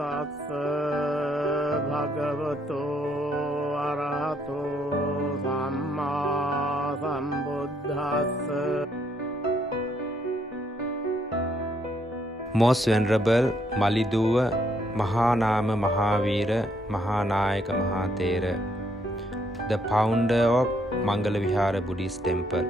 තස්ස භගවතෝ අරහතෝ සම්මා සම්බුද්දස්ස. Most Venerable Maliduwa Mahanama Mahavira Mahanayaka Mahathera, the founder of Mangala Vihara Buddhist Temple.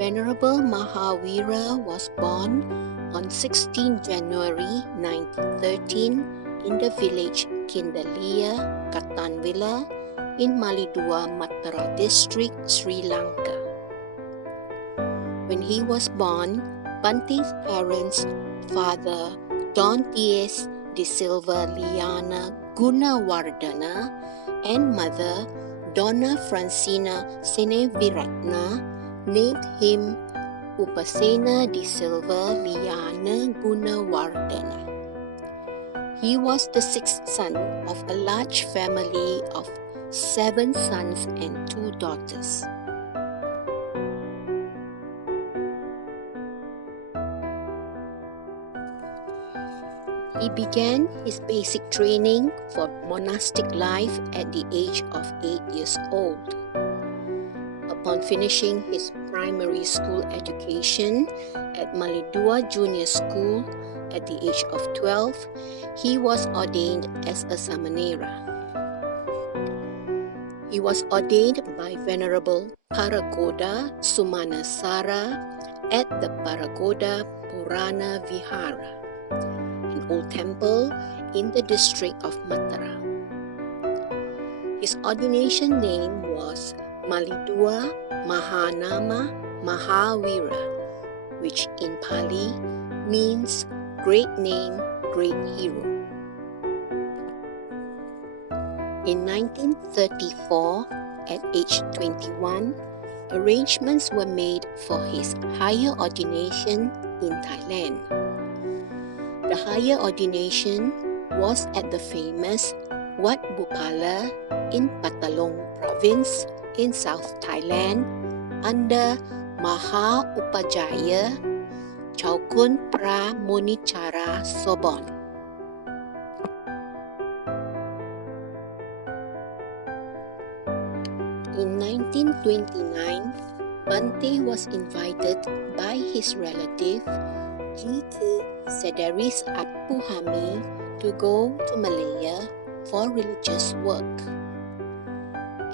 Venerable Mahavira was born on 16 January 1913 in the village Kindaliya, Katanvila in Maliduwa, Matara district, Sri Lanka. When he was born, Bante's parents, Father Don Dias de Silva Liana Gunawardana and Mother Donna Francina Seneviratna, named him Upasena de Silva Liana Gunawardana. He was the sixth son of a large family of 7 sons and 2 daughters. He began his basic training for monastic life at the age of 8 years old. Upon finishing his primary school education at Maliduwa Junior School at the age of 12, he was ordained as a Samanera. He was ordained by Venerable Paragoda Sumanasara at the Paragoda Purana Vihara, an old temple in the district of Matara. His ordination name was Maliduwa Mahanama Mahavira, which in Pali means great name, great hero. In 1934, at age 21, arrangements were made for his higher ordination in Thailand. The higher ordination was at the famous Wat Bupala in Patalong province in South Thailand under Maha Upajaya Chaukun Pra Monichara Sobon. In 1929, Bante was invited by his relative G.K. Sedaris Atpuhami to go to Malaya for religious work.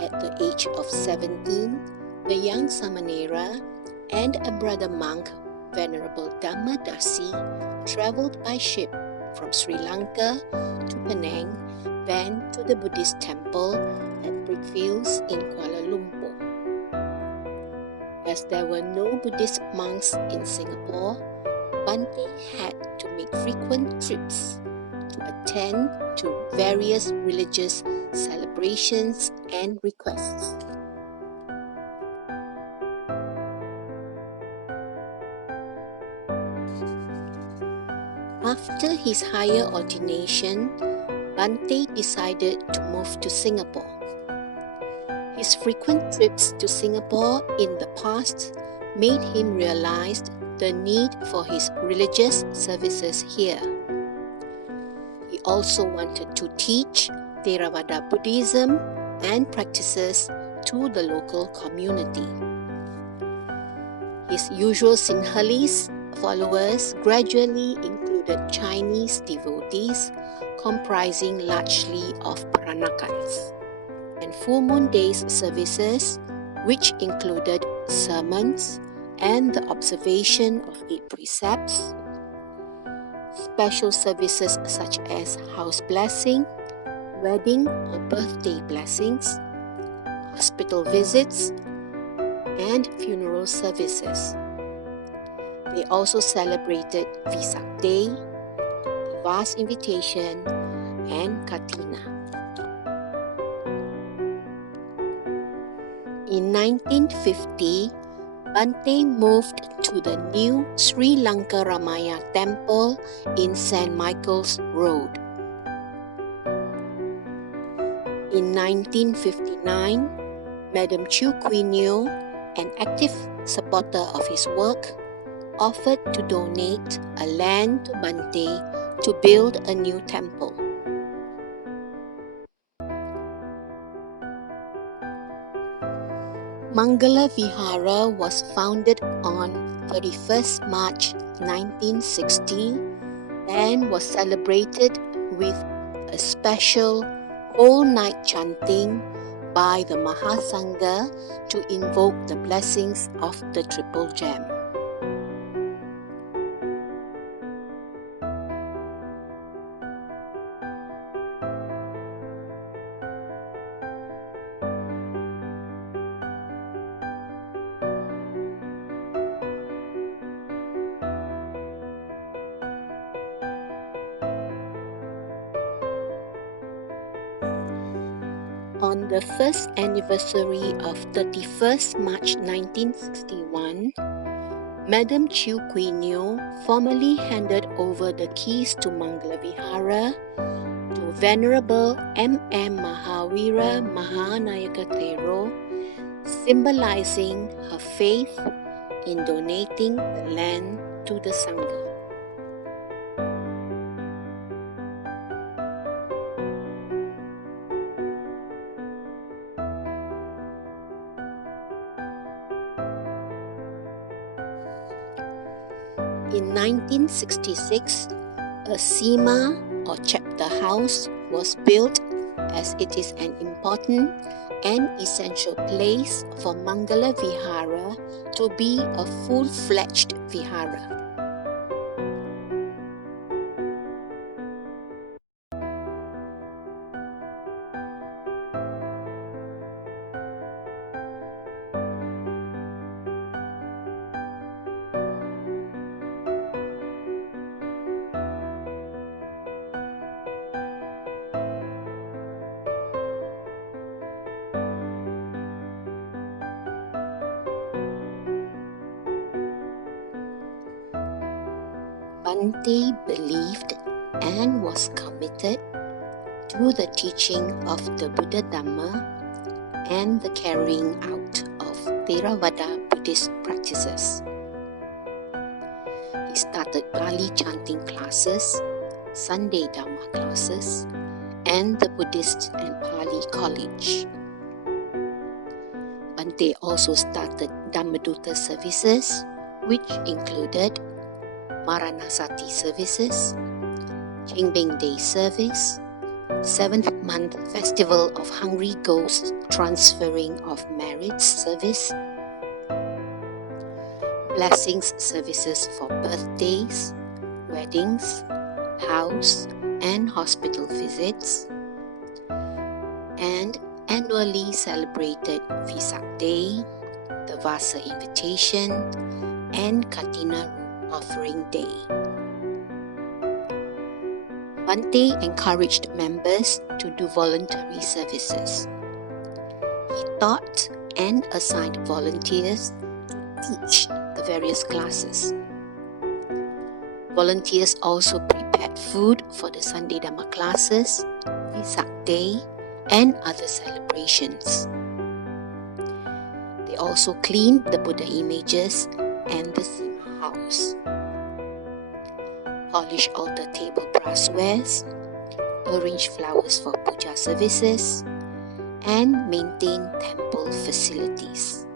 At the age of 17, the young Samanera and a brother monk, Venerable Dhammadasi, traveled by ship from Sri Lanka to Penang, then to the Buddhist temple at Brickfields in Kuala Lumpur. As there were no Buddhist monks in Singapore, Bante had to make frequent trips to attend to various religious celebrations and requests. After his higher ordination, Bante decided to move to Singapore. His frequent trips to Singapore in the past made him realize the need for his religious services here. He also wanted to teach Theravada Buddhism and practices to the local community. His usual Sinhalese followers gradually included Chinese devotees comprising largely of Paranakans, and full moon days services which included sermons and the observation of 8 precepts, special services such as house blessing, wedding or birthday blessings, hospital visits, and funeral services. They also celebrated Vesak Day, the Vast Invitation, and Katina. In 1950, Bante moved to the new Sri Lanka Ramaya Temple in St. Michael's Road. In 1959, Madam Chu Queen Neo, an active supporter of his work, offered to donate a land to Bante to build a new temple. Mangala Vihara was founded on 31st March 1960 and was celebrated with a special whole-night chanting by the Mahasangha to invoke the blessings of the Triple Gem. On the first anniversary of 31st March 1961, Madam Chew Kwee Neo formally handed over the keys to Mangala Vihara to Venerable M.M. Mahavira Mahanayaka Thero, symbolizing her faith in donating the land to the Sangha. In 1966, a Sima or chapter house was built as it is an important and essential place for Mangala Vihara to be a full-fledged Vihara. Bante believed and was committed to the teaching of the Buddha Dhamma and the carrying out of Theravada Buddhist practices. He started Pali chanting classes, Sunday Dhamma classes, and the Buddhist and Pali College. Bante also started Dhammadutta services, which included Maranasati services, Chengbeng Day service, 7th month Festival of Hungry Ghosts Transferring of Merits service, blessings services for birthdays, weddings, house and hospital visits, and annually celebrated Vesak Day, the Vasa Invitation, and Katina Offering Day. Bante encouraged members to do voluntary services. He taught and assigned volunteers to teach the various classes. Volunteers also prepared food for the Sunday Dhamma classes, Vesak Day, and other celebrations. They also cleaned the Buddha images and the Sima house, polish altar table brasswares, arrange flowers for puja services, and maintain temple facilities.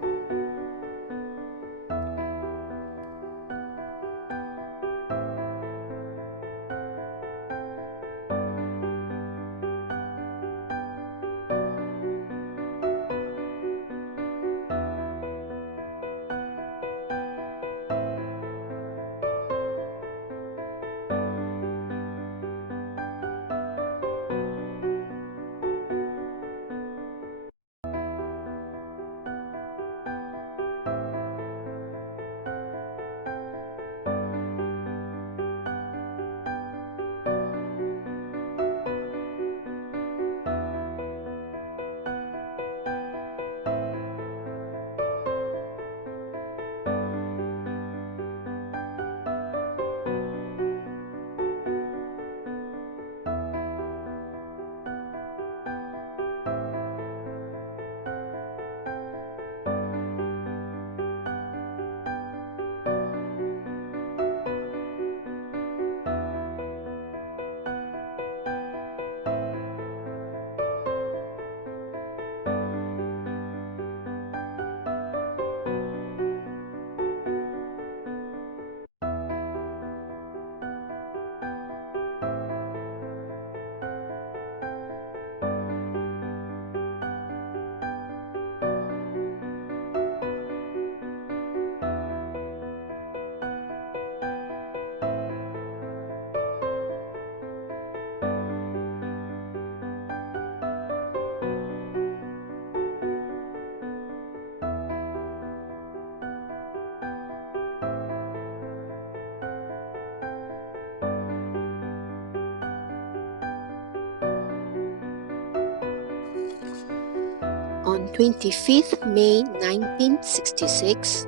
On 25th May 1966,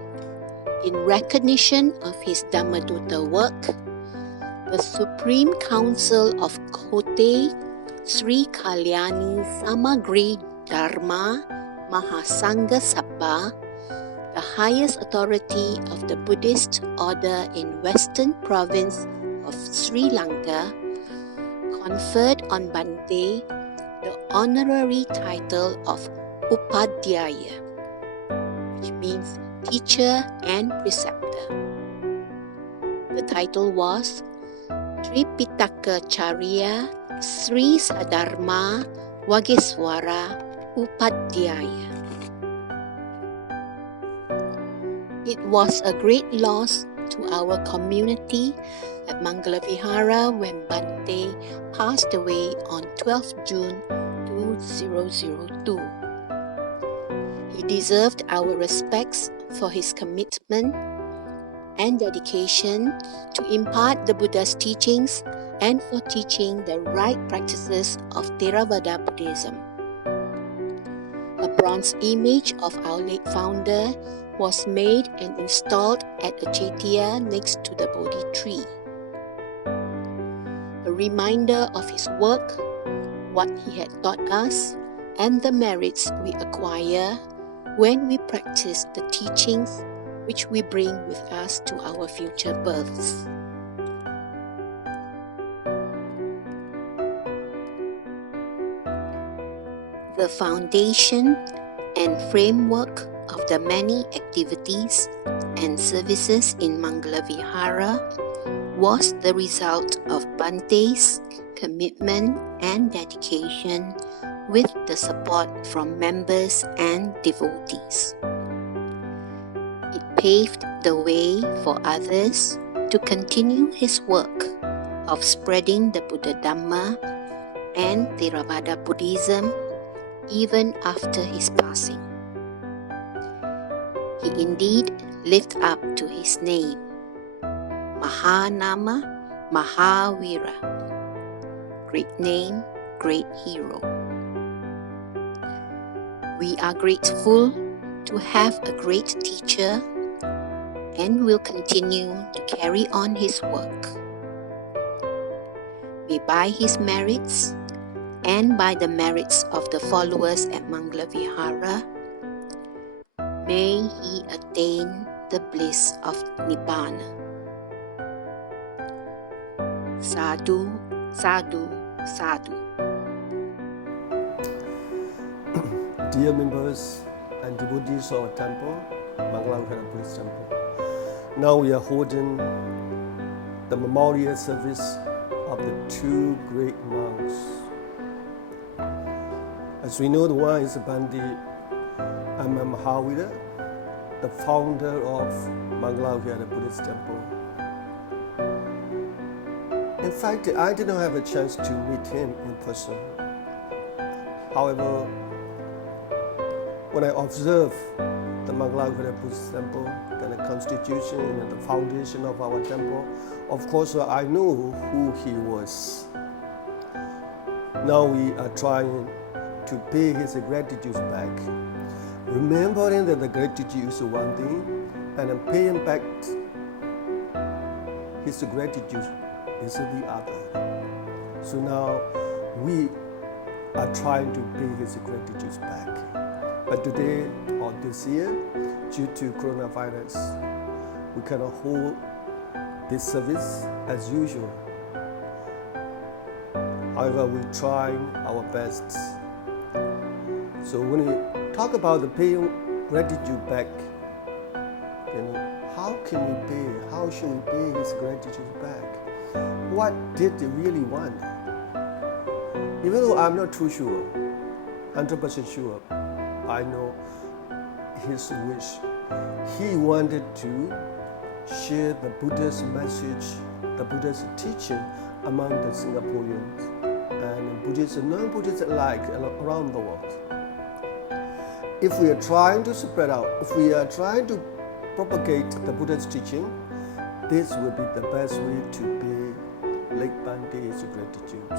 in recognition of his Dhammadutta work, the Supreme Council of Kotte Sri Kalyani Samagri Dharma Mahasangha Sabha, the highest authority of the Buddhist order in Western Province of Sri Lanka, conferred on Bante the honorary title of Upadhyaya, which means teacher and preceptor. The title was Tripitaka Charya Sri Sadharma Wageswara Upadhyaya. It was a great loss to our community at Mangala Vihara when Bante passed away on 12th June 2002. He deserved our respects for his commitment and dedication to impart the Buddha's teachings and for teaching the right practices of Theravada Buddhism. A bronze image of our late founder was made and installed at a chaitya next to the Bodhi tree. A reminder of his work, what he had taught us, and the merits we acquire when we practice the teachings which we bring with us to our future births. The foundation and framework of the many activities and services in Mangala Vihara was the result of Bante's commitment and dedication with the support from members and devotees. It paved the way for others to continue his work of spreading the Buddha Dhamma and Theravada Buddhism even after his passing. He indeed lived up to his name, Mahanama Mahavira, great name, great hero. We are grateful to have a great teacher and will continue to carry on his work. May by his merits and by the merits of the followers at Mangala Vihara, may he attain the bliss of Nibbana. Sadhu, sadhu, sadhu. Dear members and devotees of our temple, Mangala Vihara Buddhist Temple, now we are holding the memorial service of the two great monks. As we know, the one is Bante Amma Mahavira, the founder of Mangala Vihara Buddhist Temple. In fact, I did not have a chance to meet him in person. However, when I observe the Mangala Vihara Buddhist Temple and the constitution and the foundation of our temple, of course I know who he was. Now we are trying to pay his gratitude back, remembering that the gratitude is one thing, and then paying back his gratitude is the other. So now we are trying to pay his gratitude back. But today or this year, due to coronavirus, we cannot hold this service as usual. However, we're trying our best. So when we talk about the paying gratitude back, then how can we pay? How should we pay his gratitude back? What did he really want? Even though I'm not too sure, 100% sure, I know his wish. He wanted to share the Buddha's message, the Buddha's teaching among the Singaporeans and Buddhists and non-Buddhists alike around the world. If we are trying to spread out, if we are trying to propagate the Buddha's teaching, this will be the best way to pay late Bante's gratitude.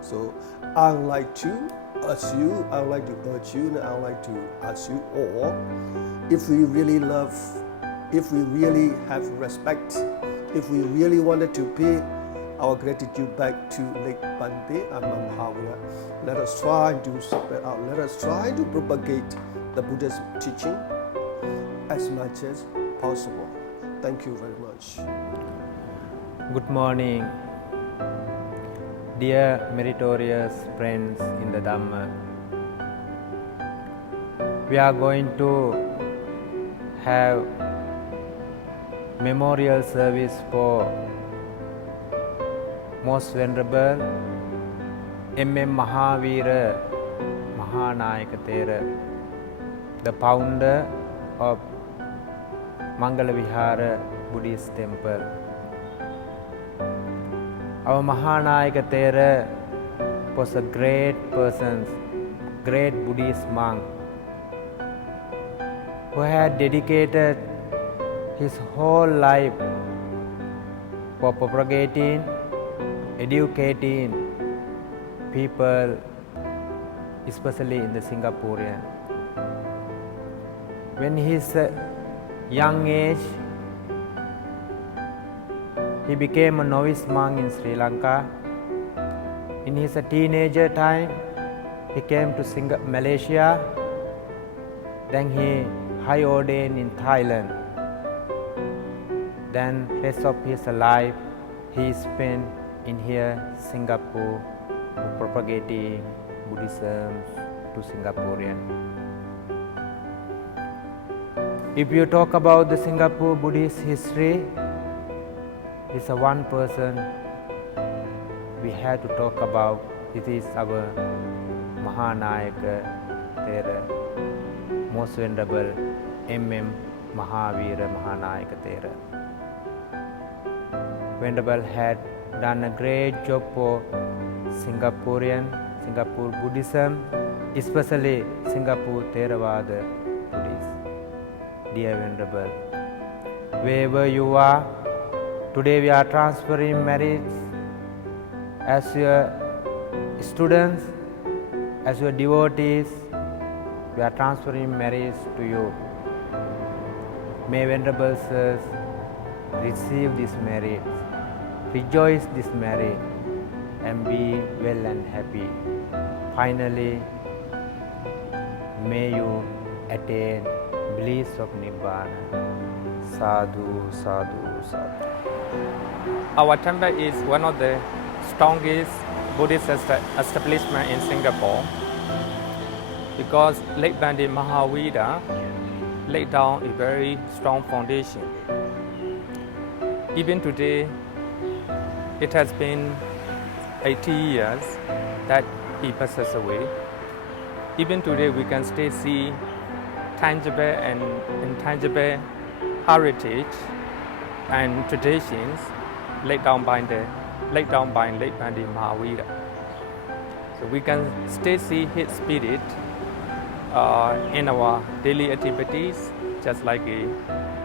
So I would like to urge you, I would like to urge you, and I would like to ask you all, if we really love, if we really have respect, if we really wanted to pay our gratitude back to Lake Bante and Mahavira, let us try to spread out, let us try to propagate the Buddha's teaching as much as possible. Thank you very much. Good morning, dear meritorious friends in the Dhamma. We are going to have memorial service for Most Venerable M.M. Mahavira Mahanayaka Thera, the founder of Mangala Vihara Buddhist Temple. Our Mahanayaka Thera was a great person, great Buddhist monk who had dedicated his whole life for propagating, educating people, especially in the Singaporean. When his young age, he became a novice monk in Sri Lanka. In his teenager time, he came to Malaysia. Then he high ordained in Thailand. Then rest of his life, he spent in here, Singapore, propagating Buddhism to Singaporean. If you talk about the Singapore Buddhist history, it's a one person we have to talk about. It is our Mahanayaka Thera, Most Venerable M.M. Mahavira Mahanayaka Thera. Venerable had done a great job for Singapore Buddhism, especially Singapore Theravada Buddhists. Dear Venerable, wherever you are, today we are transferring merits as your students, as your devotees. We are transferring merits to you. May Venerable Sirs receive this merit, rejoice this merit, and be well and happy. Finally, may you attain bliss of Nibbana. Sadhu, sadhu, sadhu. Our temple is one of the strongest Buddhist establishments in Singapore because Late Bante Mahavira laid down a very strong foundation. Even today, it has been 80 years that he passes away. Even today, we can still see tangible and intangible heritage and traditions laid down by Late Bante Mahavira. So we can still see his spirit in our daily activities, just like a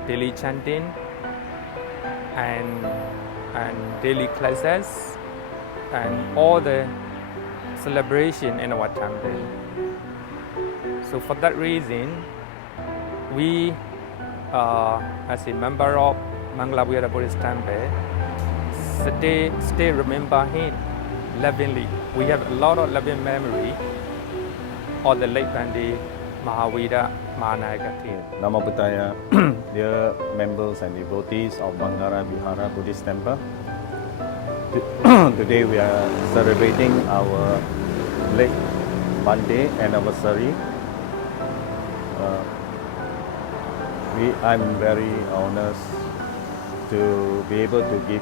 daily chanting and daily classes and all the celebration in our temple. So for that reason, we as a member of Mangala Vihara Buddhist Temple stay remember him lovingly. We have a lot of loving memory of the Late Bante Mahavira Mahanayaka Thera. Namo Buddhaya, dear members and devotees of Mangala Vihara Buddhist Temple. Today we are celebrating our Late Bante anniversary. I'm very honored to be able to give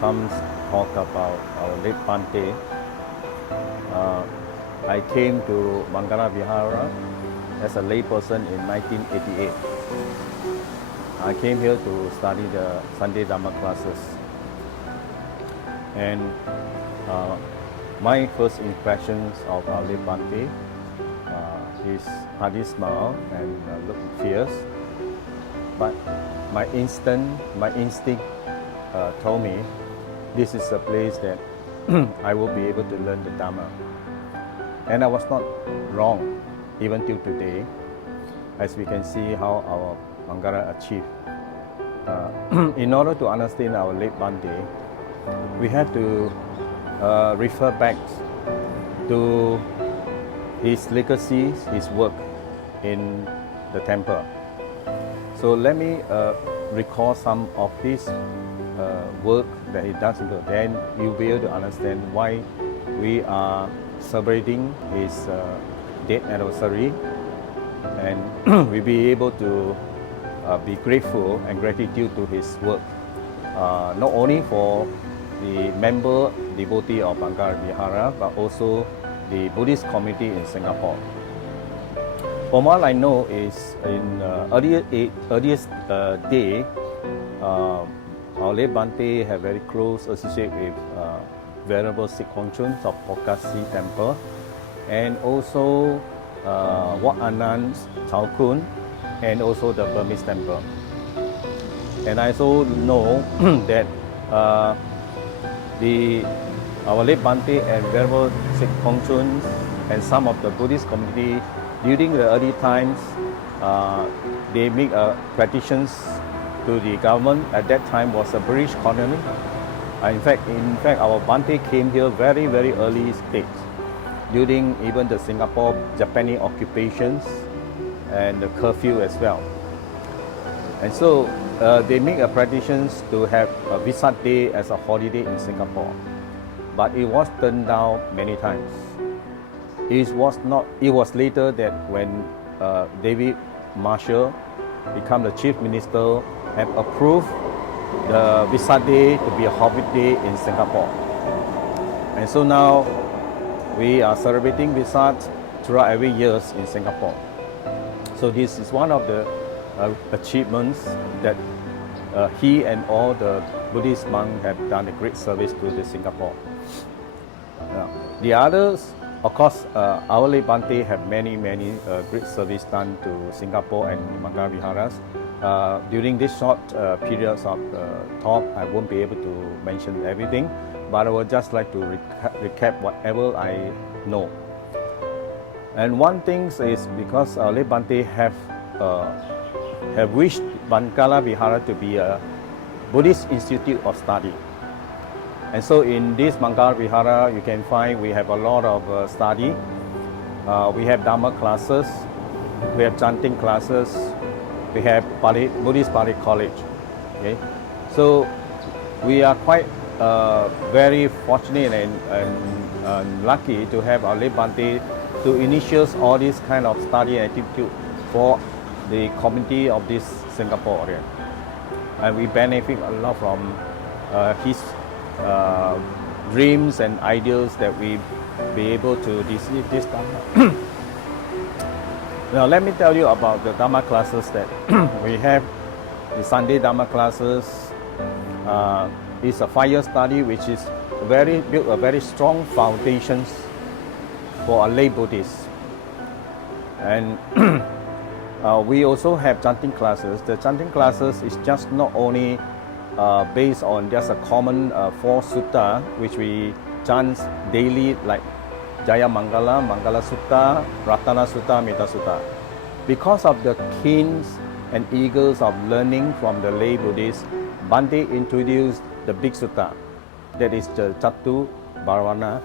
some talk about our Late Bante. I came to Mangala Vihara as a layperson in 1988. I came here to study the Sunday Dhamma classes. And my first impressions of our Late Bante is hearty smile and look fierce. But my instinct told me this is a place that I will be able to learn the Dharma. And I was not wrong, even till today, as we can see how our Mangara achieved. In order to understand our late Bhante, we have to refer back to his legacy, his work in the temple. So let me recall some of his work that he does, then you'll be able to understand why we are celebrating his death anniversary, and we'll be able to be grateful and gratitude to his work, not only for the member devotee of Bangara Vihara, but also the Buddhist community in Singapore. From what I know is in earliest day, our late Bhante had very close associate with Venerable Sikh Hongchun of Pokasi Temple, and also Wat Anand Chao Kun, and also the Burmese Temple. And I also know that our late Bhante and Venerable Sikh Hongchun and some of the Buddhist community during the early times, they make petitions to the government. At that time was a British colony. In fact, our Bhante came here very, very early stage, during even the Singapore Japanese occupations and the curfew as well. And so they make a petitions to have a Vesak Day as a holiday in Singapore, but it was turned down many times. It was later that when David Marshall became the chief minister, have approved the Vesak Day to be a holiday in Singapore. And so now we are celebrating Vesak throughout every year in Singapore. So this is one of the achievements that he and all the Buddhist monks have done a great service to the Singapore. The others, of course, our late Bhante have many great service done to Singapore and Mangara Viharas. During this short periods of talk, I won't be able to mention everything, but I would just like to recap whatever I know. And one thing is because our late Bhante have wished Mangala Vihara to be a Buddhist institute of study. And so in this Mangala Vihara, you can find we have a lot of study. We have Dharma classes, we have chanting classes, we have Buddhist Pali College. Okay? So we are quite very fortunate and lucky to have our late Bhante to initiate all this kind of study and activity for the community of this Singaporean. And we benefit a lot from his dreams and ideals that we be able to receive this Dharma. Now let me tell you about the Dharma classes that we have. The Sunday Dharma classes is a 5-year study which is built a very strong foundations for a lay Buddhist. And we also have chanting classes. The chanting classes is just not only based on just a common 4 sutta which we chant daily, like Jaya Mangala, Mangala Sutta, Ratana Sutta, Metta Sutta. Because of the keens and eagers of learning from the lay Buddhists, Bhante introduced the big sutta, that is the Chatu Bharavana.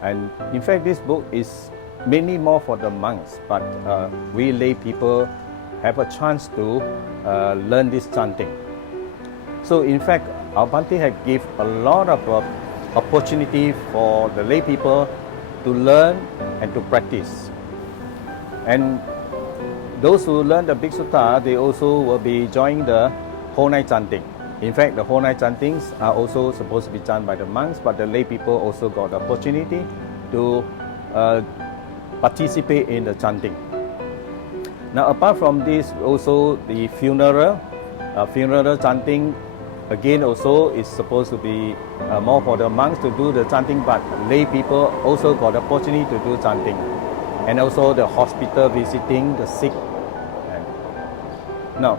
And in fact, this book is mainly more for the monks, but we lay people have a chance to learn this chanting. So in fact, our Bhante had give a lot of opportunity for the lay people to learn and to practice. And those who learn the Big Sutta, they also will be joining the whole night chanting. In fact, the whole night chantings are also supposed to be chanted by the monks, but the lay people also got the opportunity to participate in the chanting. Now, apart from this, also the funeral chanting, again also is supposed to be more for the monks to do the chanting, but lay people also got the opportunity to do chanting. And also the hospital visiting the sick. Now,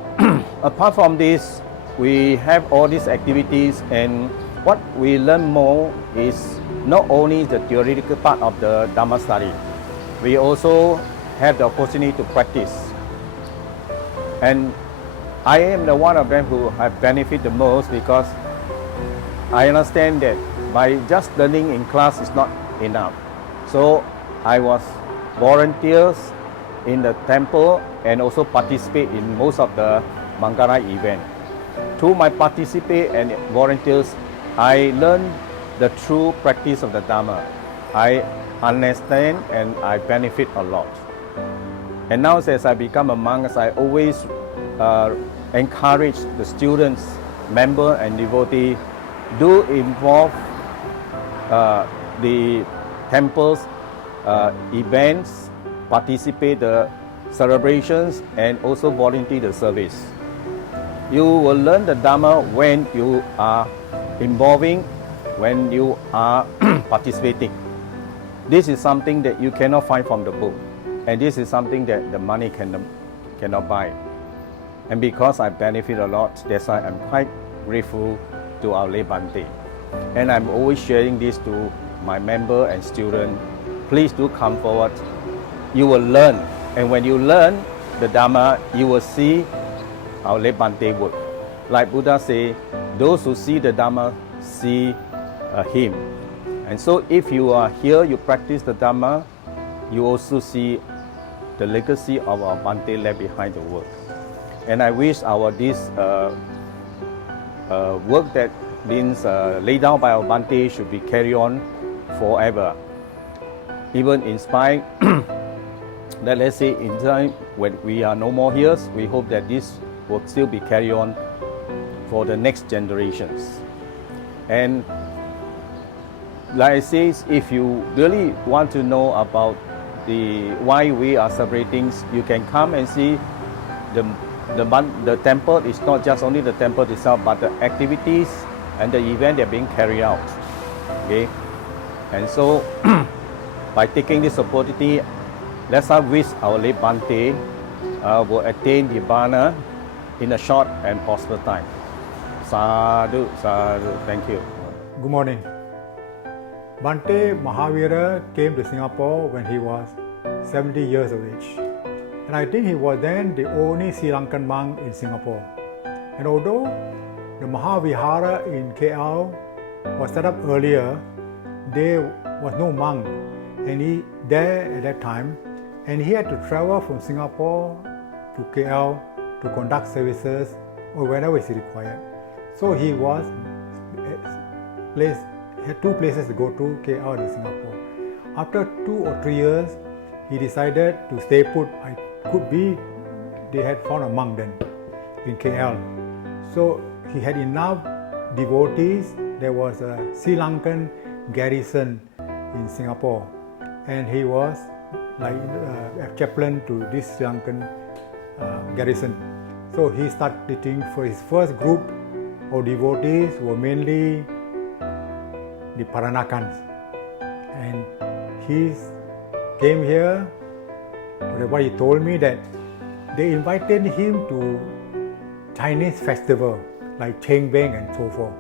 apart from this, we have all these activities, and what we learn more is not only the theoretical part of the Dhamma study, we also have the opportunity to practice. And I am the one of them who have benefited the most, because I understand that by just learning in class is not enough. So I was volunteers in the temple and also participate in most of the Mangala event. Through my participate and volunteers, I learned the true practice of the Dhamma. I understand and I benefit a lot. And now as I become a monk, I always encourage the students, member and devotee, do involve the temple's events, participate the celebrations and also volunteer the service. You will learn the Dhamma when you are involving, when you are participating. This is something that you cannot find from the book, and this is something that the money cannot buy. And because I benefit a lot, that's why I'm quite grateful to our lay Bhante. And I'm always sharing this to my member and student. Please do come forward. You will learn, and when you learn the Dhamma, you will see our lay Bhante work. Like Buddha say, those who see the Dhamma see him. And so if you are here, you practice the Dhamma, you also see the legacy of our Bhante left behind the work. And I wish this work that means laid down by our Bhante should be carried on forever. Even in spite that, let's say, in time when we are no more here, we hope that this will still be carried on for the next generations. And like I say, if you really want to know about why we are celebrating, you can come and see the temple. Is not just only the temple itself, but the activities and the event that are being carried out. Okay, and so by taking this opportunity, let's wish our late Bhante will attain Nibbana in a short and possible time. Sadhu, sadhu. Thank you. Good morning. Bhante Mahavira came to Singapore when he was 70 years of age. And I think he was then the only Sri Lankan monk in Singapore. And although the Mahavihara in KL was set up earlier, there was no monk there at that time, and he had to travel from Singapore to KL to conduct services or wherever is required. So he had two places to go to, KL and Singapore. After 2 or 3 years, he decided to stay put. They had found a monk then in KL. So he had enough devotees. There was a Sri Lankan garrison in Singapore, and he was like a chaplain to this Sri Lankan garrison. So he started teaching. For his first group of devotees were mainly the Paranakans, and he came here. What he told me that they invited him to Chinese festival like Cheng Beng and so forth.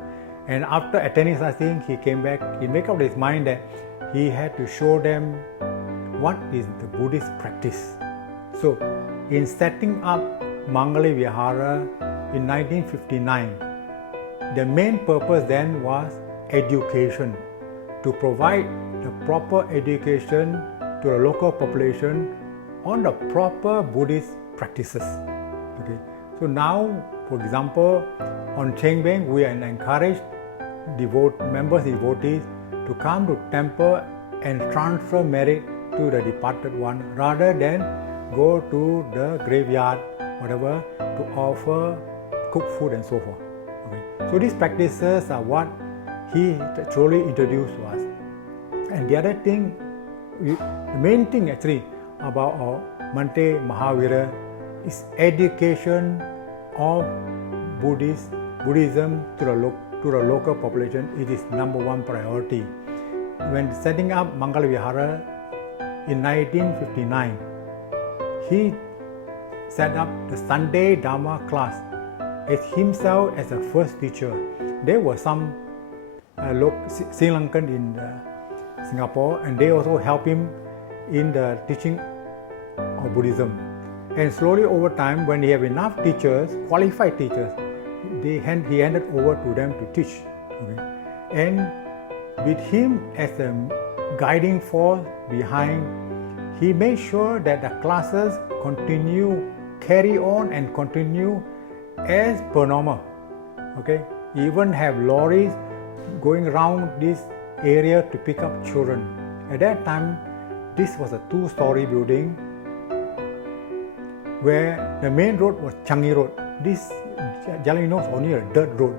And after attending such things, he came back. He made up his mind that he had to show them what is the Buddhist practice. So, in setting up Mangala Vihara in 1959, the main purpose then was education, to provide the proper education to the local population on the proper Buddhist practices. Okay. So now, for example, on Cheng Beng, we encourage members, devotees to come to temple and transfer merit to the departed one, rather than go to the graveyard, whatever, to offer cooked food and so forth. Okay. So these practices are what he truly introduced to us. And the other thing, the main thing actually about our Bhante Mahavira is education of Buddhism to the local population. It is number one priority. When setting up Mangala Vihara in 1959, he set up the Sunday Dhamma class as himself as a first teacher. There were some Sri Lankan in Singapore, and they also help him in the teaching of Buddhism. And slowly over time, when he have enough teachers, qualified teachers, he handed over to them to teach. Okay? And with him as a guiding force behind, he made sure that the classes carry on and continue as per normal. Okay? He even have lorries going around this area to pick up children. At that time, this was a 2-story building where the main road was Changi Road. This Jalan was only a dirt road.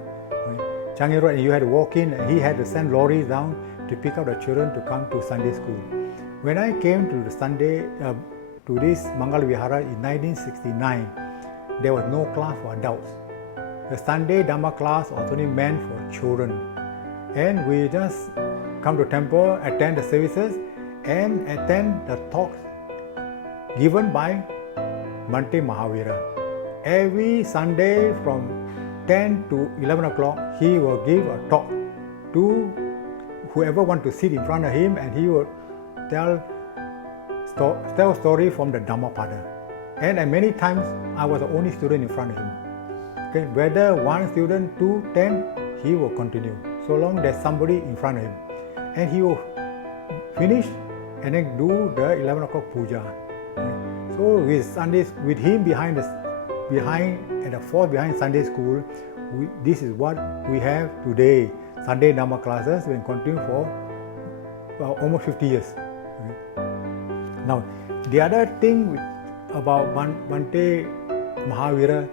Changi Road, and you had to walk in, and he had to send lorries down to pick up the children to come to Sunday school. When I came to the to this Mangala Vihara in 1969, there was no class for adults. The Sunday Dhamma class was only meant for children. And we just come to temple, attend the services, and attend the talks given by Bhante Mahavira. Every Sunday from 10 to 11 o'clock, he will give a talk to whoever want to sit in front of him, and he will tell story from the Dhammapada. And many times, I was the only student in front of him. Okay, whether one student, 2, 10, he will continue, so long there's somebody in front of him. And he will finish and then do the 11 o'clock puja. Okay. So with Sundays, with him behind at the fourth behind Sunday school, this is what we have today. Sunday Dhamma classes will continue for almost 50 years. Okay. Now, the other thing about Bhante Mahavira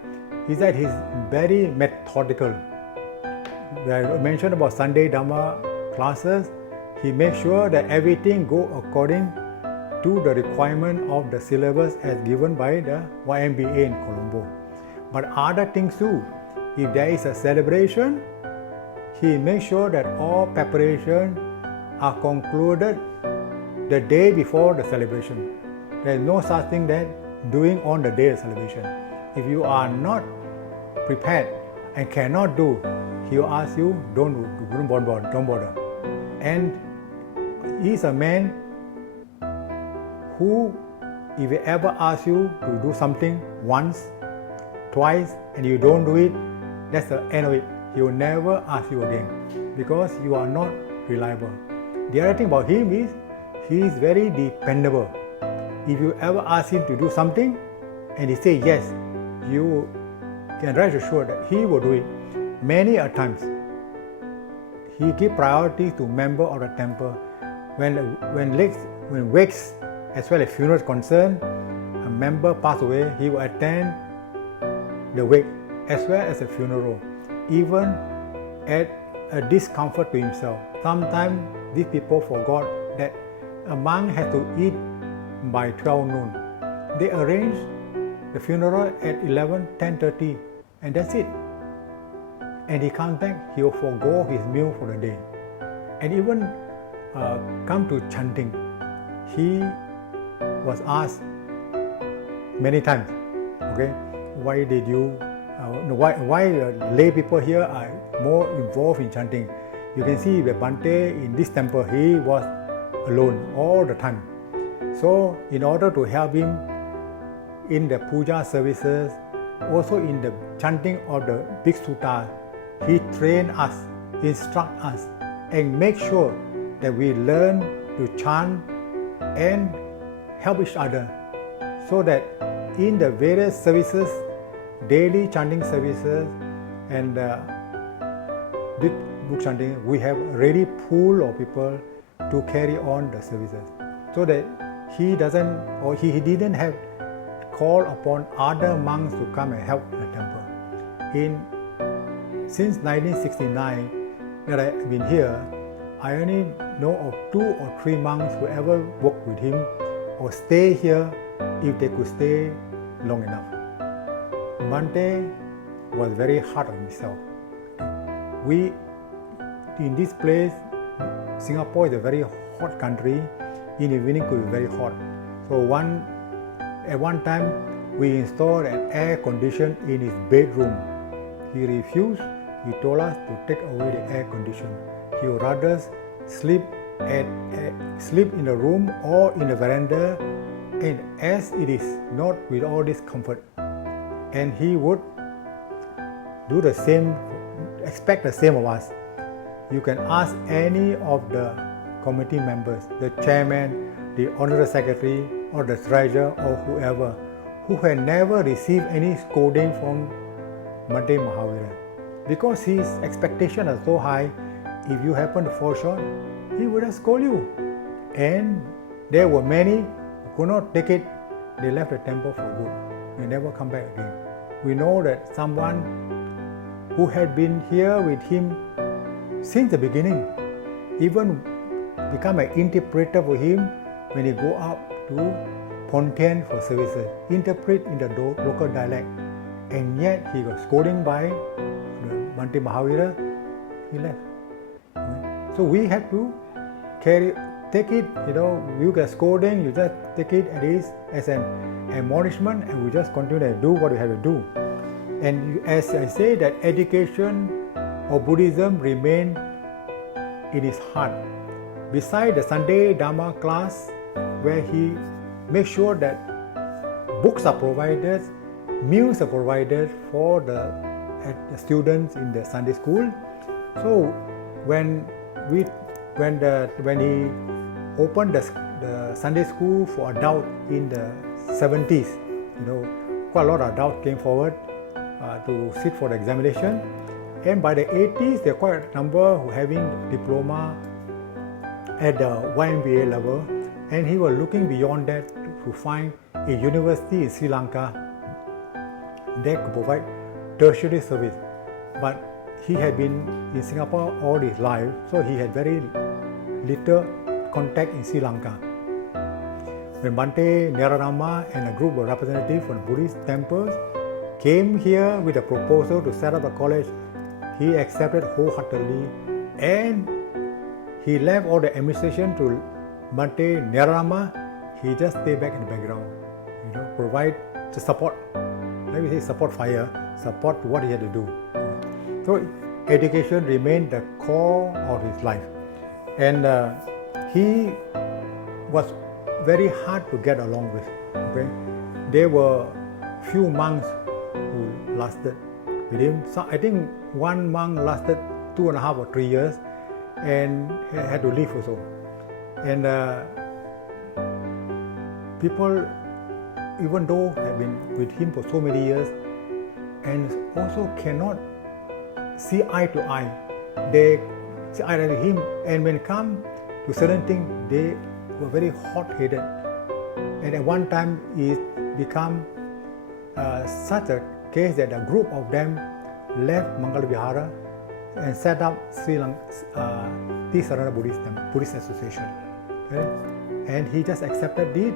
is that he's very methodical. When I mentioned about Sunday Dhamma classes, he makes sure that everything go according to the requirement of the syllabus as given by the YMBA in Colombo. But other things too, if there is a celebration, he makes sure that all preparations are concluded the day before the celebration. There is no such thing that doing on the day of celebration. If you are not prepared and cannot do, he will ask you, don't bother. And he is a man who, if he ever asks you to do something once, twice, and you don't do it, that's the end of it. He will never ask you again because you are not reliable. The other thing about him is he is very dependable. If you ever ask him to do something and he says yes, you can rest assured that he will do it. Many a times, he gives priority to member of the temple. When wakes as well as funeral is concerned, a member pass away, he will attend the wake as well as a funeral, even at a discomfort to himself. Sometimes these people forgot that a monk has to eat by 12 noon. They arrange the funeral at 10:30, and that's it. And he comes back, he will forego his meal for the day. And even come to chanting, he was asked many times, okay, why did you, why lay people here are more involved in chanting? You can see that Bhante in this temple, he was alone all the time. So in order to help him in the puja services, also in the chanting of the big sutta, he trained us, instruct us, and make sure that we learn to chant and help each other, so that in the various services, daily chanting services and big book chanting, we have already pool of people to carry on the services, so that he didn't have call upon other monks to come and help the temple. Since 1969 that I've been here, I only know of 2 or 3 monks who ever worked with him or stay here if they could stay long enough. Bhante was very hard on himself. In this place, Singapore is a very hot country. In the evening could be very hot. So at one time, we installed an air condition in his bedroom. He refused. He told us to take away the air condition. he would rather sleep sleep in a room or in a veranda, and as it is, not with all this comfort. And he would do the same, expect the same of us. You can ask any of the committee members, the chairman, the honorary secretary, or the treasurer, or whoever, who had never received any scolding from Bhante Mahavira. Because his expectations are so high, if you happen to fall short, he would have scolded you. And there were many who could not take it, they left the temple for good. They never come back again. We know that someone who had been here with him since the beginning, even become an interpreter for him when he go up to Pontian for services, interpret in the local dialect, and yet he got scolding by Bhante Mahavira, he left. So we have to take it, you get scolding, you just take it as an admonishment, and we just continue to do what we have to do. And as I say, that education of Buddhism remain in his heart. Besides the Sunday Dharma class, where he makes sure that books are provided, meals are provided for the students in the Sunday school. So when he opened the Sunday school for adults in the 70s, quite a lot of adults came forward to sit for the examination. And by the 80s, there are quite a number who having diploma at the YMBA level, and he was looking beyond that to find a university in Sri Lanka that could provide tertiary service. But he had been in Singapore all his life, so he had very little contact in Sri Lanka. When Bhante Nerarama and a group of representatives from Buddhist temples came here with a proposal to set up a college, he accepted wholeheartedly, and he left all the administration to Bhante Nerarama. He just stayed back in the background, provide the support. Let me say support what he had to do. So education remained the core of his life, and he was very hard to get along with. Okay? There were few monks who lasted with him. So I think one monk lasted 2.5 or 3 years and had to leave also. And people, even though have been with him for so many years, and also cannot see eye to eye. They see eye to him, and when it come to certain things, they were very hot-headed. And at one time, it became such a case that a group of them left Mangala Vihara and set up Sri Lanka Tisarana Buddhist Association. Okay? And he just accepted it.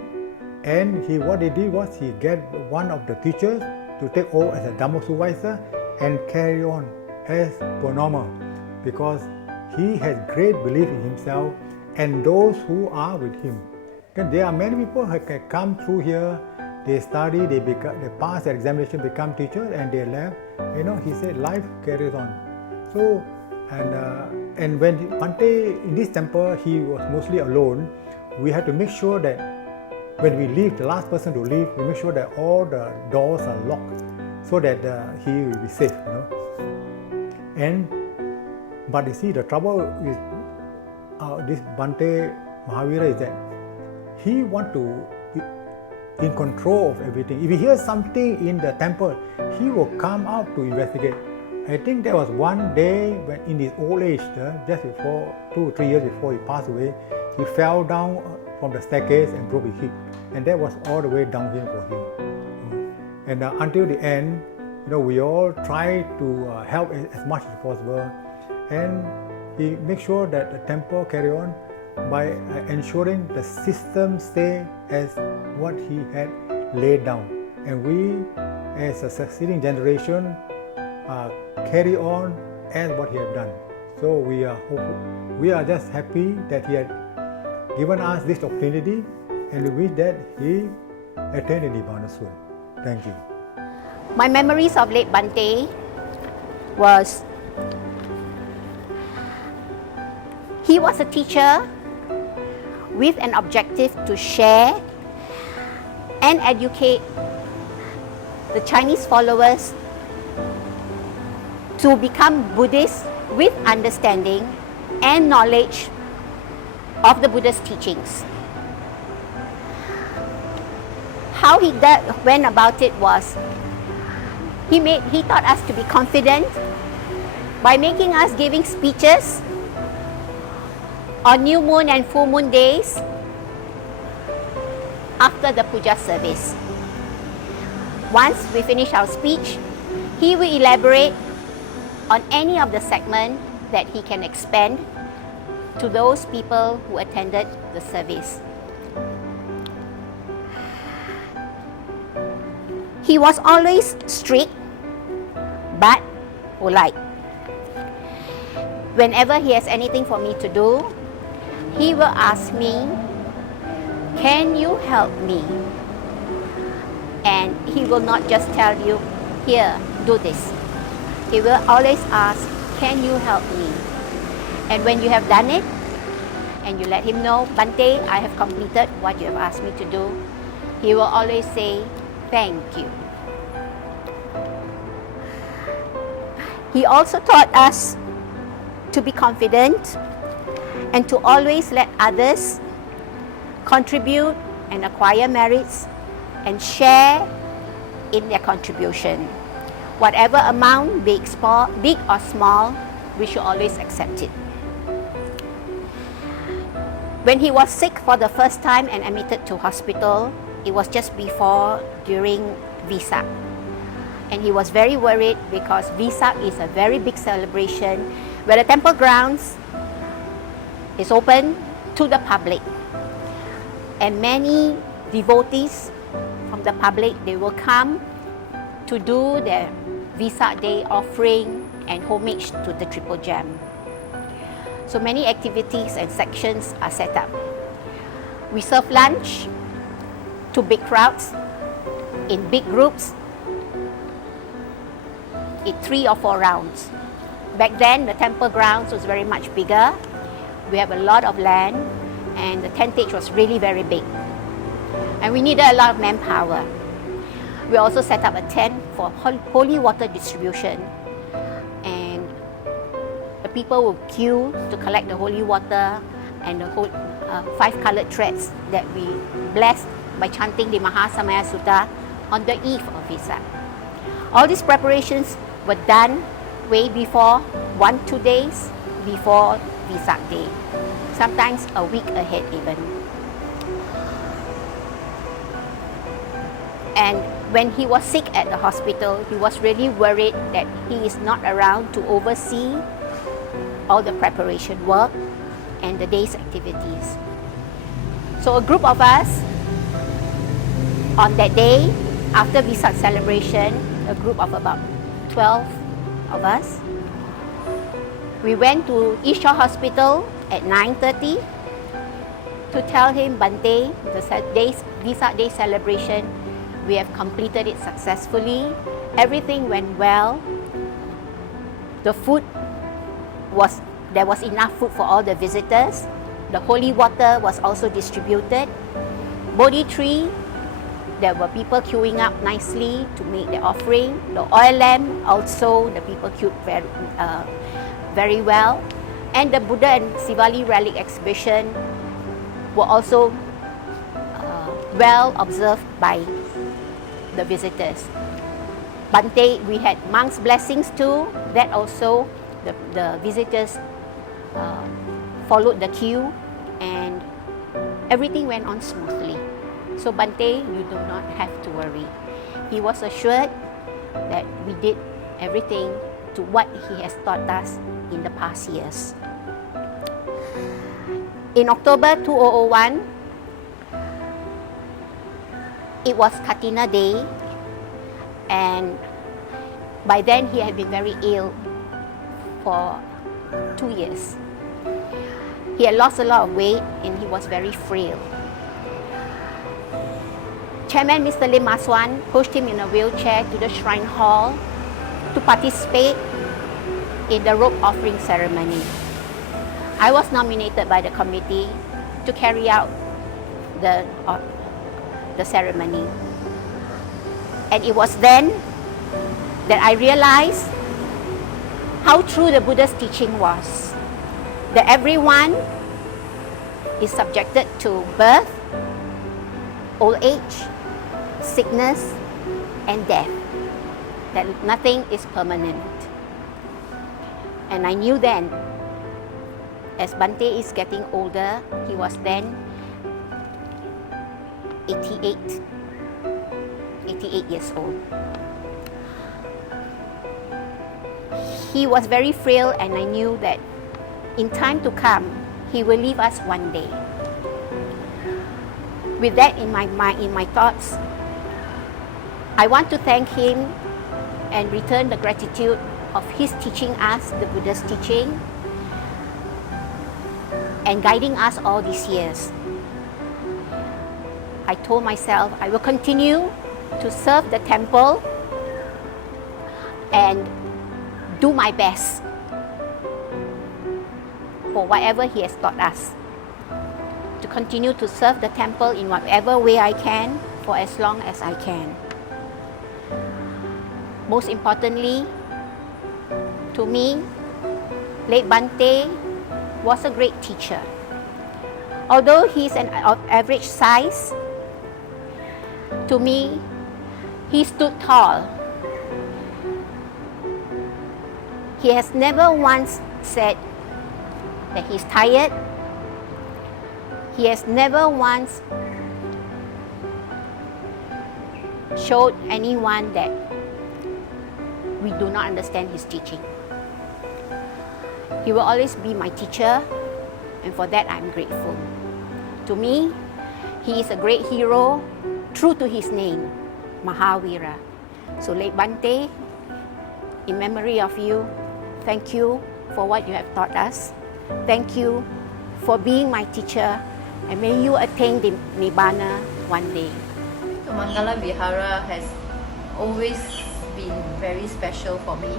And what he did was he get one of the teachers to take over as a Dhamma supervisor and carry on as per normal, because he has great belief in himself and those who are with him. And there are many people who can come through here, they study, they pass their examination, become teachers, and they left. He said life carries on. So, and when Bhante in this temple, he was mostly alone. We had to make sure that when we leave, the last person to leave, we make sure that all the doors are locked so that he will be safe. But you see, the trouble with this Bhante Mahavira is that he wants to in control of everything. If he hears something in the temple, he will come out to investigate. I think there was one day when in his old age, just before 2 or 3 years before he passed away, he fell down from the staircase and broke his hip, and that was all the way downhill for him. And until the end, we all try to help as much as possible, and he makes sure that the temple carry on by ensuring the system stay as what he had laid down, and we as a succeeding generation carry on as what he had done. So we are hopeful. We are just happy that he had given us this opportunity, and we wish that he attained Nibbana soon. Thank you. My memories of late Bhante was He was a teacher with an objective to share and educate the Chinese followers to become Buddhists with understanding and knowledge of the Buddha's teachings. How he went about it was, he taught us to be confident by making us giving speeches on new moon and full moon days after the puja service. Once we finish our speech, he will elaborate on any of the segment that he can expand to those people who attended the service. He was always strict but polite. Whenever he has anything for me to do, he will ask me, "Can you help me?" And he will not just tell you, "Here, do this." He will always ask, "Can you help me?" And when you have done it, and you let him know, "Bante, I have completed what you have asked me to do," he will always say, "Thank you." He also taught us to be confident and to always let others contribute and acquire merits and share in their contribution. Whatever amount, big or small, we should always accept it. When he was sick for the first time and admitted to hospital, it was just during Vesak. And he was very worried because Vesak is a very big celebration where the temple grounds is open to the public. And many devotees from the public, they will come to do their Vesak Day offering and homage to the Triple Gem. So many activities and sections are set up. We serve lunch to big crowds in big groups in 3 or 4 rounds. Back then, the temple grounds was very much bigger. We have a lot of land and the tentage was really very big. And we needed a lot of manpower. We also set up a tent for holy water distribution. And the people will queue to collect the holy water and the 5 colored threads that we blessed by chanting the Mahasamaya Sutta on the eve of Vesak. All these preparations were done way before, 1-2 days before Vesak Day, sometimes a week ahead even. And when he was sick at the hospital, he was really worried that he is not around to oversee all the preparation work and the day's activities. So a group of us, on that day, after Vesak celebration, a group of about 12 of us, we went to Isha Hospital at 9:30 to tell him, "Bante, the Vesak Day celebration, we have completed it successfully. Everything went well. The food there was enough food for all the visitors. The holy water was also distributed. Bodhi tree, there were people queuing up nicely to make the offering. The oil lamp also, the people queued very well. And the Buddha and Sivali relic exhibition were also well observed by the visitors. Bante, we had monks' blessings too. That also, the visitors followed the queue and everything went on smoothly. So Bante, you do not have to worry." He was assured that we did everything to what he has taught us in the past years. In October 2001, it was Katina Day, and by then he had been very ill for 2 years. He had lost a lot of weight and he was very frail. Chairman Mr. Lim Maswan pushed him in a wheelchair to the shrine hall to participate in the robe offering ceremony. I was nominated by the committee to carry out the ceremony. And it was then that I realized how true the Buddha's teaching was, that everyone is subjected to birth, old age, sickness, and death, that nothing is permanent. And I knew then, as Bhante is getting older, he was then 88 years old. He was very frail, and I knew that in time to come, he will leave us one day. With that in my mind, in my thoughts, I want to thank him and return the gratitude of his teaching us the Buddha's teaching and guiding us all these years. I told myself I will continue to serve the temple and do my best for whatever he has taught us. To continue to serve the temple in whatever way I can for as long as I can. Most importantly, to me, late Bhante was a great teacher. Although he's an average size, to me, he stood tall. He has never once said that he's tired. He has never once showed anyone that we do not understand his teaching. He will always be my teacher, and for that I'm grateful. To me, he is a great hero, true to his name, Mahavira. So late Bhante, in memory of you, thank you for what you have taught us. Thank you for being my teacher, and may you attain the Nibbana one day. Mangala Vihara has always been very special for me.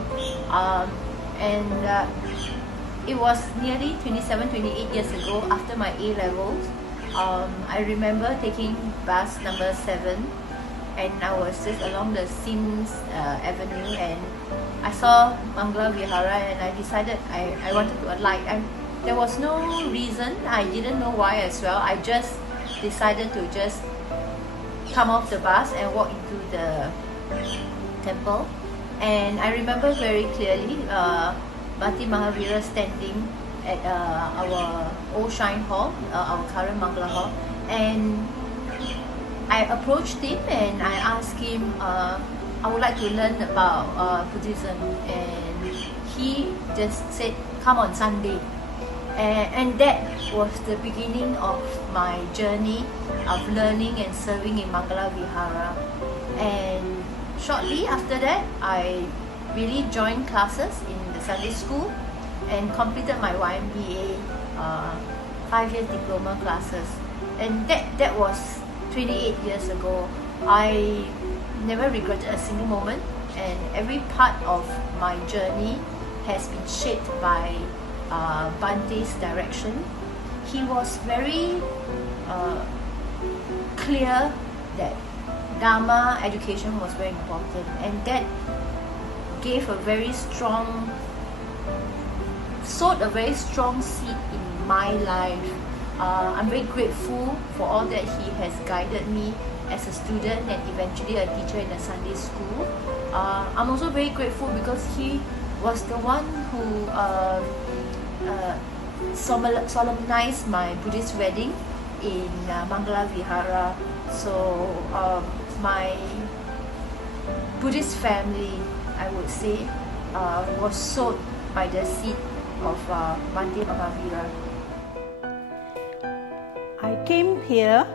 It was nearly 27-28 years ago after my A-levels. I remember taking bus number 7, and I was just along the Sims Avenue, and I saw Mangala Vihara, and I decided I wanted to alight. And there was no reason, I didn't know why as well. I just decided to just come off the bus and walk into the temple. And I remember very clearly Bhante Mahavira standing at our old shrine hall, our current Mangala hall, and I approached him and I asked him, I would like to learn about Buddhism, and he just said, come on Sunday. And that was the beginning of my journey of learning and serving in Mangala Vihara. And shortly after that, I really joined classes in the Sunday school and completed my YMBA 5-year diploma classes. And that was 28 years ago. I never regretted a single moment, and every part of my journey has been shaped by Bhante's direction. He was very clear that Dharma education was very important, and that gave sowed a very strong seed in my life. I'm very grateful for all that he has guided me as a student and eventually a teacher in a Sunday school. I'm also very grateful because he was the one who solemnized my Buddhist wedding in Mangala Vihara. So my Buddhist family, I would say, was sowed by the seed of Bhante Mahavira. I came here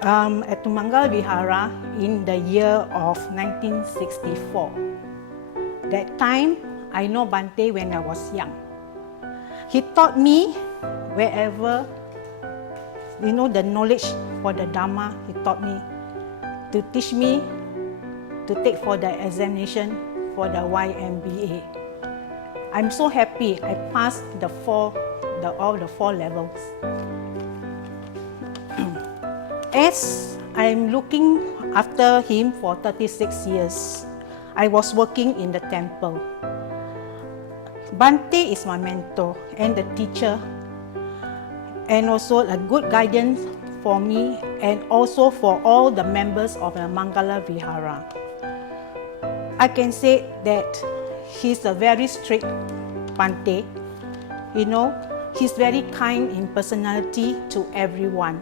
at Mangala Vihara in the year of 1964. That time, I know Bhante when I was young. He taught me wherever, the knowledge for the Dharma, he taught me to teach me to take for the examination for the YMBA. I'm so happy I passed the 4 all the 4 levels. As I'm looking after him for 36 years, I was working in the temple. Bante is my mentor and the teacher, and also a good guidance for me and also for all the members of the Mangala Vihara. I can say that he's a very strict Bante. You know, he's very kind in personality to everyone.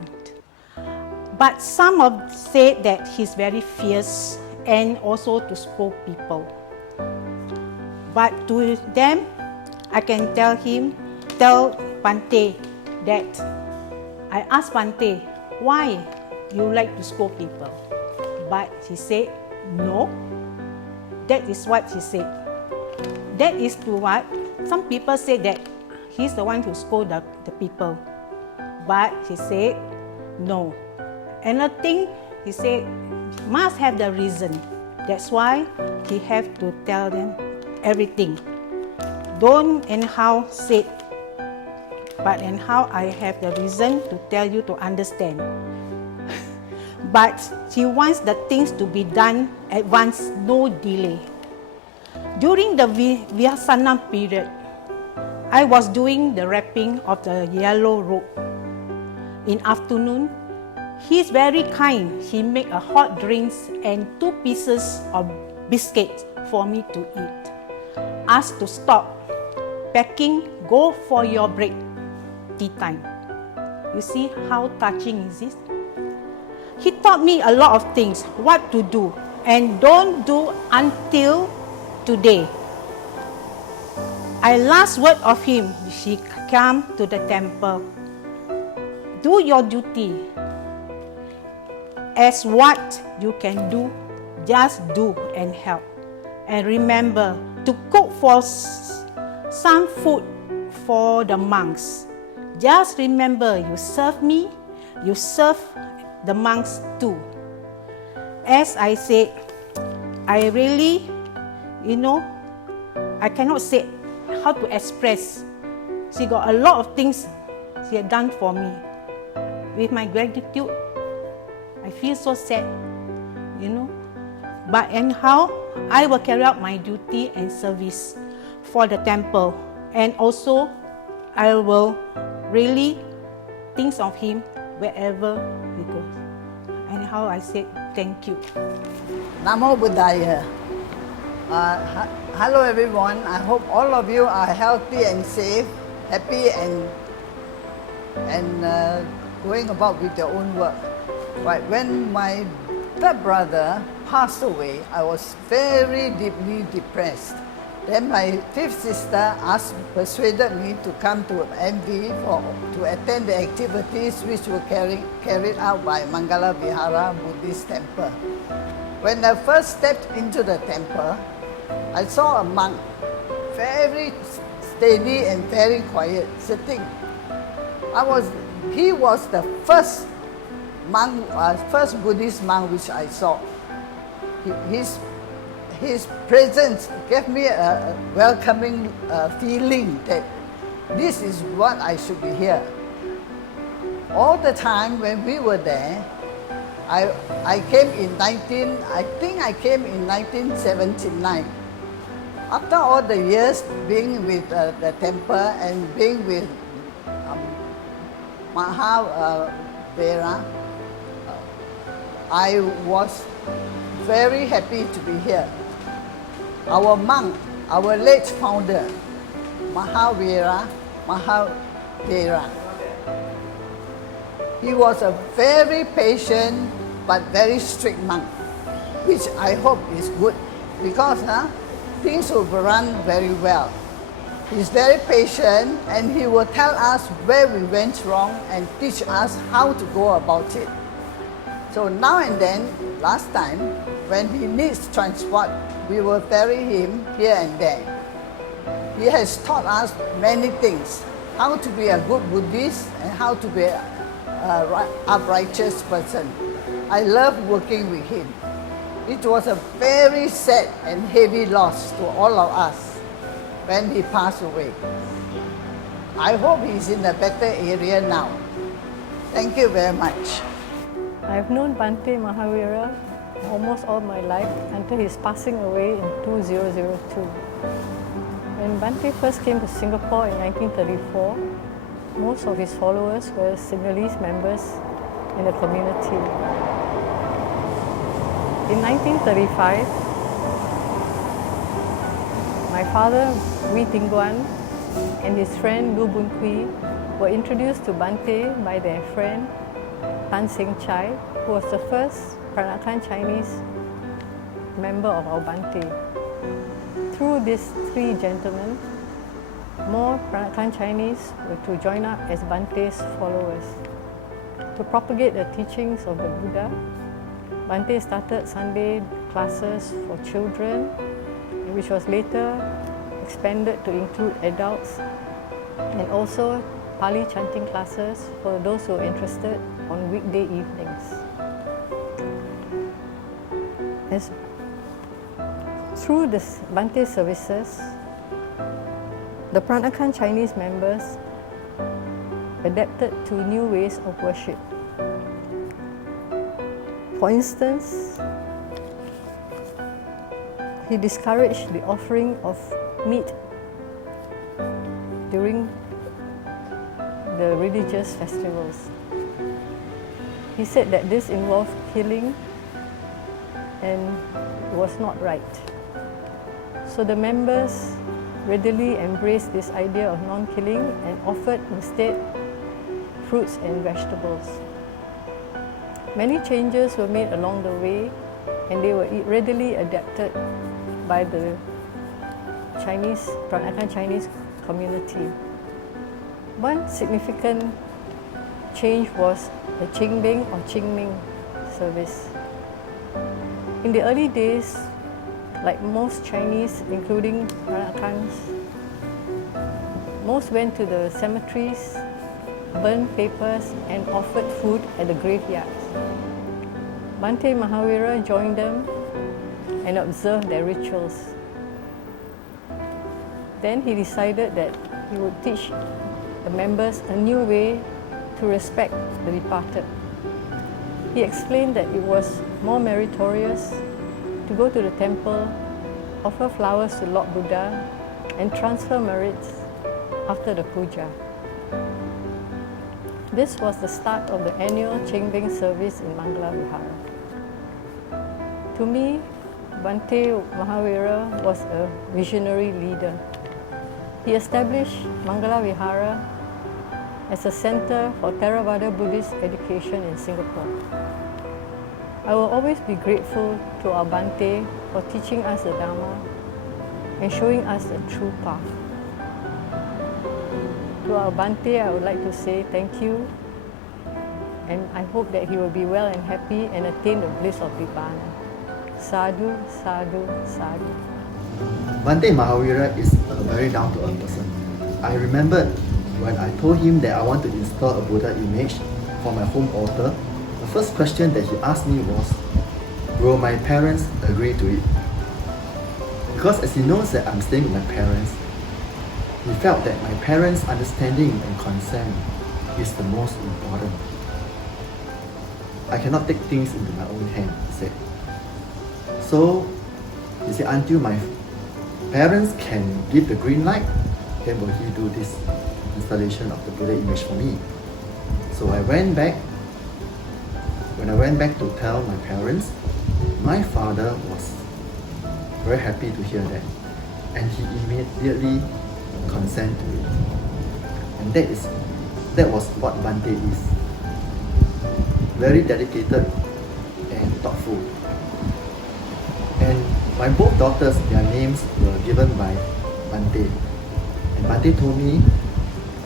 But some have said that he's very fierce and also to scold people. But to them, I can tell Bante that I asked Bante, why you like to scold people? But he said, no. That is what he said. That is to what? Some people say that he's the one who scold the people. But he said, no. Another thing, he said, must have the reason. That's why he have to tell them everything. Don't anyhow say, but anyhow I have the reason to tell you to understand. But he wants the things to be done at once, no delay. During the Vyasana period, I was doing the wrapping of the yellow robe. In afternoon, he's very kind. He make a hot drinks and 2 pieces of biscuits for me to eat. Asked to stop packing, go for your break, tea time. You see how touching is this? He taught me a lot of things, what to do and don't do until today. I last word of him, she came to the temple. Do your duty. As what you can do, just do and help. And remember to cook for some food for the monks. Just remember, you serve me, you serve the monks too. As I said, I really, I cannot say how to express. She got a lot of things she had done for me. With my gratitude, I feel so sad, But anyhow, I will carry out my duty and service for the temple. And also, I will really think of him wherever we go. Anyhow, I say thank you. Namo Buddhaya. Hello everyone. I hope all of you are healthy and safe, happy and going about with your own work. Right. When my third brother passed away, I was very deeply depressed. Then my 5th sister persuaded me to come to MV to attend the activities which were carried out by Mangala Vihara Buddhist Temple. When I first stepped into the temple, I saw a monk, very steady and very quiet, sitting. He was the first monk, first Buddhist monk which I saw. His presence gave me a welcoming feeling that this is what I should be here. All the time when we were there, I came in 1979. After all the years being with the temple and being with Mahavira, I was very happy to be here. Our monk, our late founder, Mahavira, he was a very patient but very strict monk, which I hope is good because things will run very well. He's very patient and he will tell us where we went wrong and teach us how to go about it. So now and then, last time, when he needs transport, we will ferry him here and there. He has taught us many things, how to be a good Buddhist and how to be a righteous person. I love working with him. It was a very sad and heavy loss to all of us when he passed away. I hope he's in a better area now. Thank you very much. I've known Bhante Mahavira almost all my life until his passing away in 2002. When Bhante first came to Singapore in 1934, most of his followers were Sinhalese members in the community. In 1935, my father, Wee Ting Guan, and his friend Lu Bun Kui were introduced to Bhante by their friend Tan Seng Chai, who was the first Peranakan Chinese member of our Bhante. Through these three gentlemen, more Peranakan Chinese were to join up as Bhante's followers. To propagate the teachings of the Buddha, Bhante started Sunday classes for children, which was later expanded to include adults, and also Pali chanting classes for those who are interested on weekday evenings. Through the Bhante services, the Peranakan Chinese members adapted to new ways of worship. For instance, he discouraged the offering of meat during the religious festivals. He said that this involved killing and was not right. So the members readily embraced this idea of non-killing and offered instead fruits and vegetables. Many changes were made along the way, and they were readily adapted by the Peranakan Chinese community. One significant change was the Qingbing or Qingming service. In the early days, like most Chinese, including Peranakans, most went to the cemeteries, burned papers, and offered food at the graveyards. Bhante Mahavira joined them and observed their rituals. Then he decided that he would teach the members a new way to respect the departed. He explained that it was more meritorious to go to the temple, offer flowers to Lord Buddha, and transfer merits after the puja. This was the start of the annual Qingbing service in Mangala Vihara. To me, Bhante Mahavira was a visionary leader. He established Mangala Vihara as a center for Theravada Buddhist education in Singapore. I will always be grateful to our Bhante for teaching us the Dharma and showing us the true path. To our Bhante, I would like to say thank you, and I hope that he will be well and happy and attain the bliss of Nibbana. Sadhu, sadhu, sadhu. Bhante Mahavira is a very down-to-earth person. I remembered when I told him that I want to install a Buddha image for my home altar, the first question that he asked me was, will my parents agree to it? Because as he knows that I'm staying with my parents, he felt that my parents' understanding and consent is the most important. I cannot take things into my own hand, he said. So, he said, until my parents can give the green light, then will he do this installation of the Buddha image for me. So I went back. When I went back to tell my parents, my father was very happy to hear that, and he immediately consent to it. And that was what Bhante is. Very dedicated and thoughtful. And my both daughters, their names were given by Bhante. And Bhante told me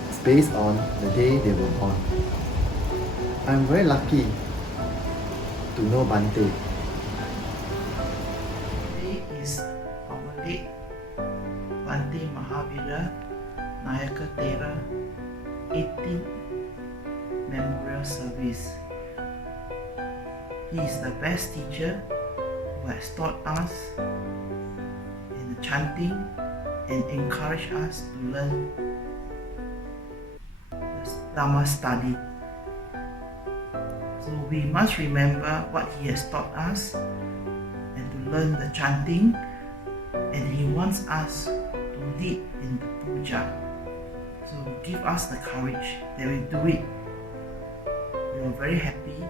it's based on the day they were born. I'm very lucky to know Bhante. Today is our late Bhante Mahavira Nayaka Thera 18th Memorial Service. He is the best teacher who has taught us in the chanting and encouraged us to learn Dharma study. So we must remember what he has taught us and to learn the chanting, and he wants us to lead in the puja. So give us the courage that we do it. We are very happy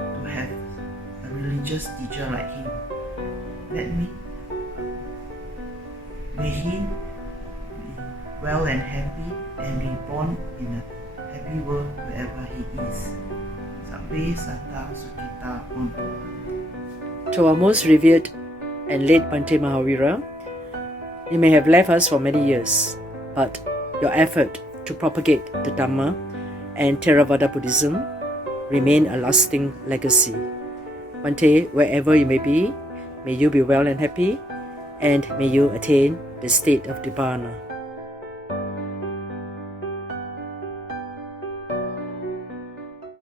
to have a religious teacher like him. May he be well and happy and be born in a happy world wherever he is. Sabbe Santa Sukhita Hontu. To our most revered and late Bhante Mahavira, you may have left us for many years, but your effort to propagate the Dhamma and Theravada Buddhism remain a lasting legacy. Bhante, wherever you may be, may you be well and happy, and may you attain the state of Nibbana.